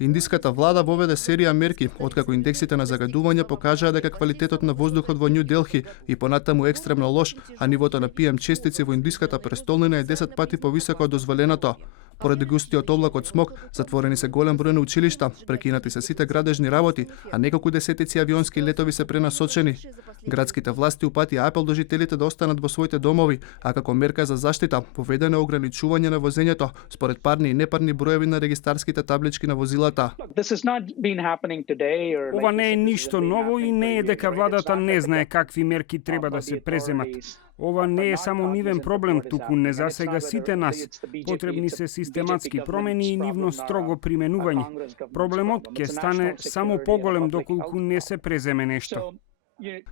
Индиската влада воведе серија мерки, откако индексите на загадување покажаа дека квалитетот на воздухот во Њу Делхи и понатаму екстремно лош, а нивото на PM честици во индиската престолнина е 10 пати повисоко од дозволеното. Поради густиот облак од смог, затворени се голем број на училишта, прекинати се сите градежни работи, а неколку десетици авионски летови се пренасочени. Градските власти упатија апел до жителите да останат во своите домови, а како мерка за заштита поведено е ограничување на возењето според парни и непарни броеви на регистарските таблички на возилата. Ова не е ништо ново и не е дека владата не знае какви мерки треба да се преземат. Ова не е само нивен проблем, туку не засега сите нас. Потребни се систематски промени и нивно строго применување. Проблемот ќе стане само поголем доколку не се преземе нешто.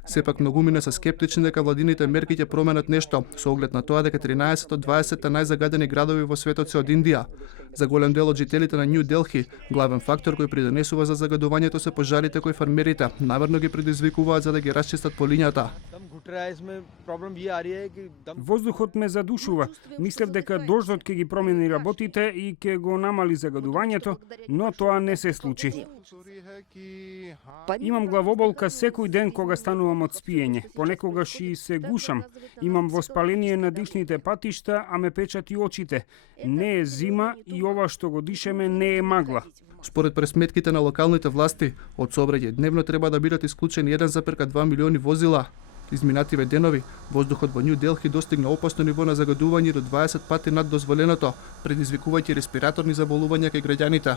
Сепак многумина се скептични дека владините мерки ќе променат нешто, со оглед на тоа дека 13 од 20 најзагадени градови во светот се од Индија. За голем дел од жителите на Њу Делхи, главен фактор кој придонесува за загадувањето се пожарите кои фармерите намерно ги предизвикуваат за да ги расчистат полињата. Воздухот ме задушува. Мислев дека дождот ќе ги промени работите и ќе го намали загадувањето, но тоа не се случи. Имам главоболка секој ден кога станувам од спиење. Понекогаш и се гушам. Имам воспаление на дишните патишта, а ме печат и очите. Не е зима и ова што го дишеме не е магла. Според пресметките на локалните власти, од сообраќај дневно треба да бидат исклучени 1,2 милиони возила. Изминативе денови, воздухот во Њу Делхи достигна опасно ниво на загадување до 20 пати над дозволеното, предизвикувајќи респираторни заболувања кај граѓаните.